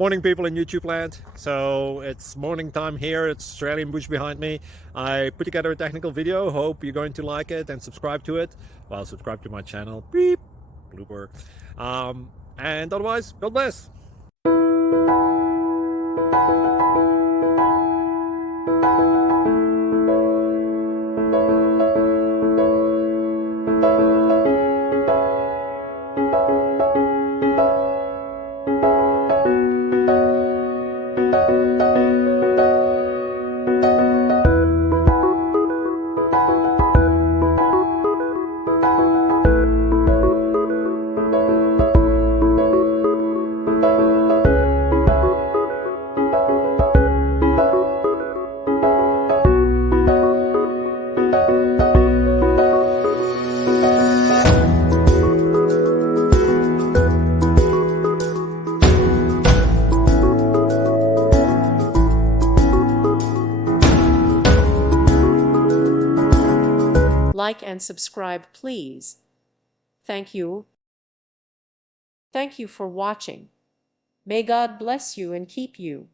Morning, people in YouTube land. So it's morning time here. It's Australian bush behind me. I put together a technical video. Hope you're going to like it and subscribe to it. Well, subscribe to my channel. Beep. Blooper. And otherwise, God bless. Like and subscribe, please. Thank you. Thank you for watching. May God bless you and keep you.